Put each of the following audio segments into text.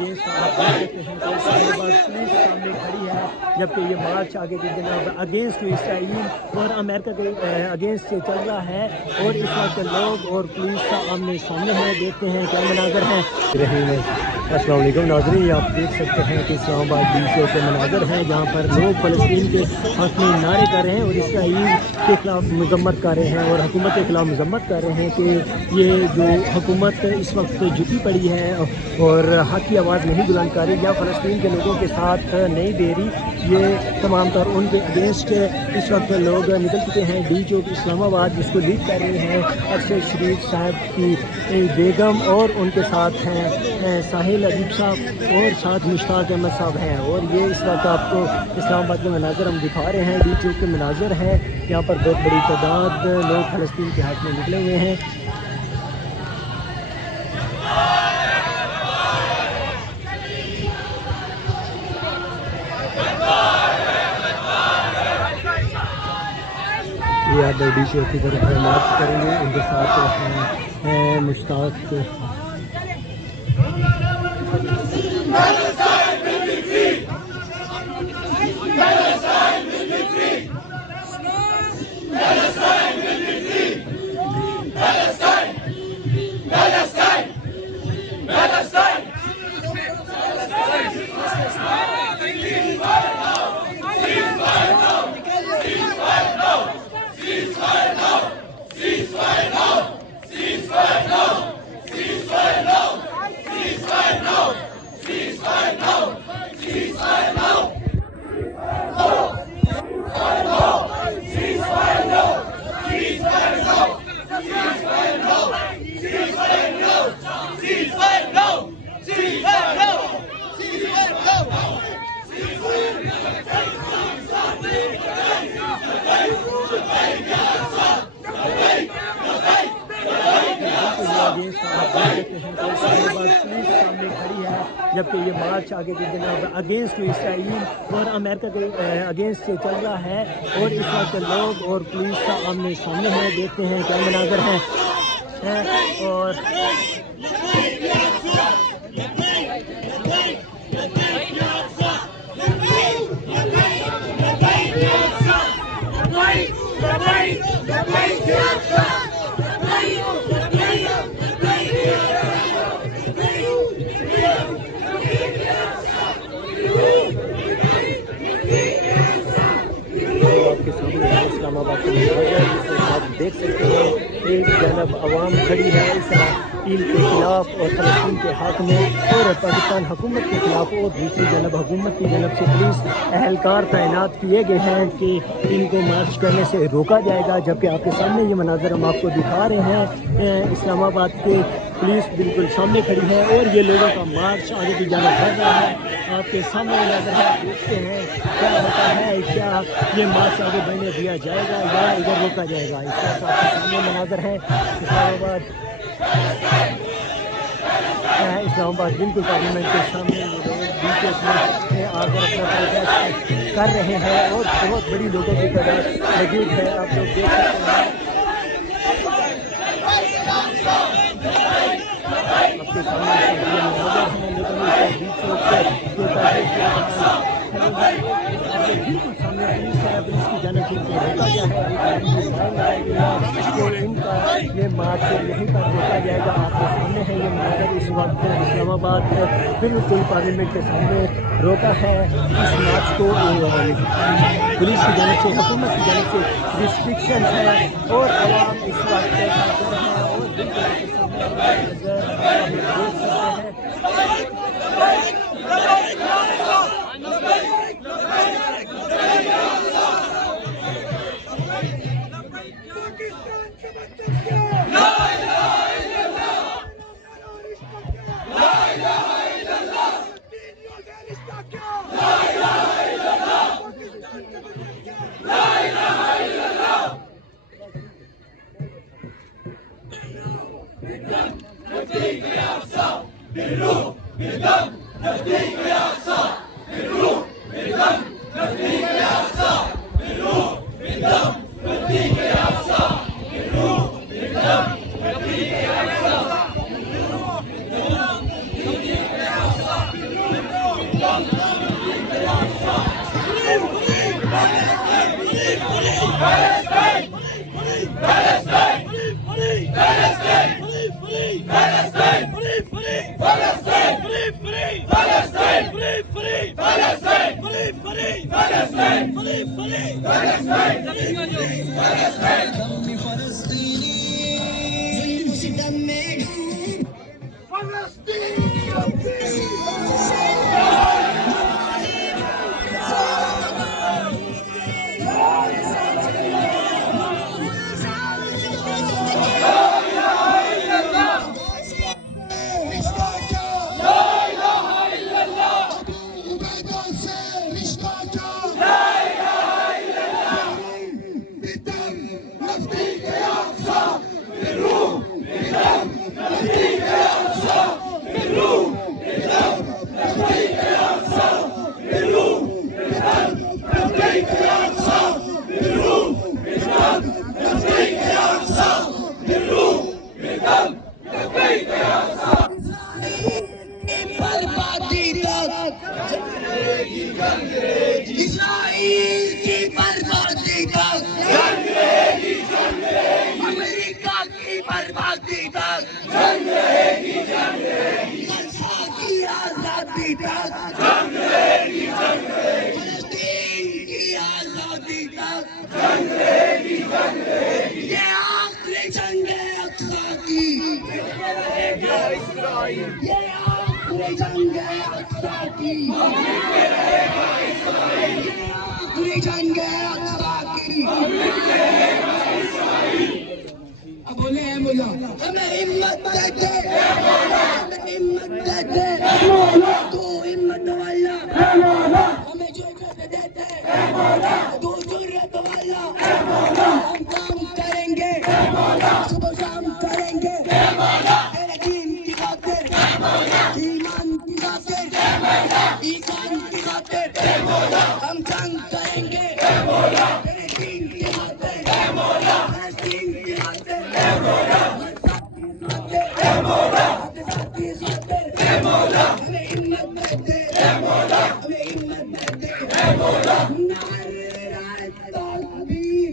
Against आप देख सकते हैं तो इस्लामाबाद पुलिस सामने खड़ी है, जबकि ये मार्च आगे के जनाब अगेंस्ट इसराइल और अमेरिका के अगेंस्ट से चल रहा है। और इस वक्त लोग और पुलिस का आमने सामने है, देखते हैं क्या मनाजर हैं। अस्सलाम वालेकुम नाज़रीन, आप देख सकते हैं कि इस्लामाबाद बीचों के मनाजर हैं जहाँ पर लोग फ़लस्तीन के हक़ में नारे कर रहे हैं और इसराइल के ख़िलाफ़ मज़म्मत कर रहे हैं और हुकूमत के ख़िलाफ़ मज़म्मत कर रहे हैं कि ये जो हुकूमत इस वक्त झुकी पड़ी है और हक़ की आवाज़ नहीं बुलंद कर रही या फ़लस्तीन के लोगों के साथ नहीं दे रही। ये तमाम तर उनके अगेंस्ट इस वक्त लोग निकल चुके हैं। डी चौक इस्लामाबाद जिसको लीड कर रहे हैं अरशद शरीफ साहब की बेगम और उनके साथ हैं साहिल अदीब साहब और साथ मुश्ताक अहमद साहब हैं। और ये इस वक्त आपको इस्लामाबाद के मनाजर हम दिखा रहे हैं, डी चौक के मनाजर हैं। यहाँ पर बहुत बड़ी तादाद लोग फ़लस्तीन के हक़ में निकले हुए हैं। ये आप डी चौक की तरफ मार्च करेंगे, उनके साथ हैं मुश्ताक सामने खड़ी है, जबकि ये मार्च आगे के जनाब अगेंस्ट इसराइल और अमेरिका के अगेंस्ट से चल रहा है। और इस वक्त लोग और पुलिस का आमने सामने है, देखते हैं क्या मनाजर हैं। और आपके सामने इस्लामाबाद के आप देख सकते हैं एक जानब आवाम खड़ी है इसराइल के ख़िलाफ़ और फ़लस्तीन के हक़ में और पाकिस्तान हुकूमत के ख़िलाफ़, और दूसरी जानब हुकूमत की जानब से पुलिस एहलकार तैनात किए गए हैं कि इनको मार्च करने से रोका जाएगा। जबकि आपके सामने ये मनाजर हम आपको दिखा रहे हैं, इस्लामाबाद के पुलिस बिल्कुल सामने खड़ी है और ये लोगों का मार्च आगे की जानब बढ़ रहा है। आपके सामने नजर है, देखते हैं क्या होता है, क्या ये मार्च आगे बढ़ने दिया जाएगा या इधर रोका जाएगा। इस वक्त आपके सामने मनाजर है इस्लामाबाद बिल्कुल पार्लियामेंट के सामने बीच में आकर अपना प्रोटेस्ट कर रहे हैं और बहुत बड़ी लोगों की तादाद मौजूद है। आप लोग देख सकते हैं आपके सामने बिल्कुल सामने पुलिस की जानब से रोका गया है। इनका ये मार्च यहीं पर रोका जाएगा। आपके सामने है ये मनाजर इस वक्त इस्लामाबाद बिल्कुल पार्लियामेंट के सामने रोका है। इस मार्च को पुलिस की जानब से हुकूमत की जानब से रिस्ट्रिक्शन है और आवाम इस वक्त है और बिल्कुल اسرائیل کی بربادی تک، امریکہ کی بربادی تک، غزہ کی آزادی تک، فلسطین کی آزادی تک، یہ آخری جنگ ہے اقصی کی، یہ آخری جنگ ہے اقصی کی، جنگ ہے اقصی کی۔ اب بولے ہیں مولا ہمیں ہمت دے دے، ہمیں ہمت دے دے، تو ہمت والا ہمیں جرأت دے دے، تو جرأت والا ہم کام کریں گے، صبح شام کریں گے، تیرے دین کی خاطر، ایمان کی خاطر، ایمان کی خاطر ہم جنگ کریں گے، تیرے دین کی خاطر، فلسطین کی خاطر، ہمیں ہمت دے دے، ہمیں ہمت دے دے، نعرہ تکبیر،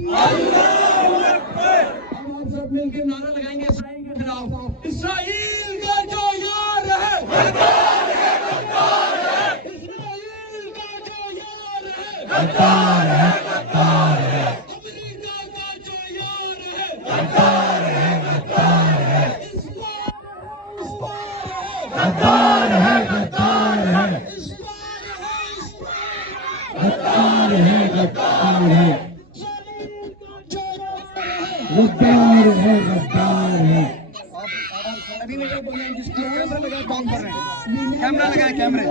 ہم سب مل کے نعرہ لگائیں گے اسرائیل کے خلاف، اسرائیل کا جو یار ہے، اسرائیل کا جو یار ہے، غدار ہے، غدار ہے، امریکہ کا جو یار ہے، غدار ہے، غدار ہے، اس بار ہے، غدار ہے، غدار ہے، اس بار ہے، غدار ہے، غدار ہے، اسرائیل کا جو یار ہے۔ غدار ہے، غدار ہے۔ ابھی میرے بولیں جس کو کیمرہ لگا کام کر رہے ہیں، کیمرہ لگا کیمرے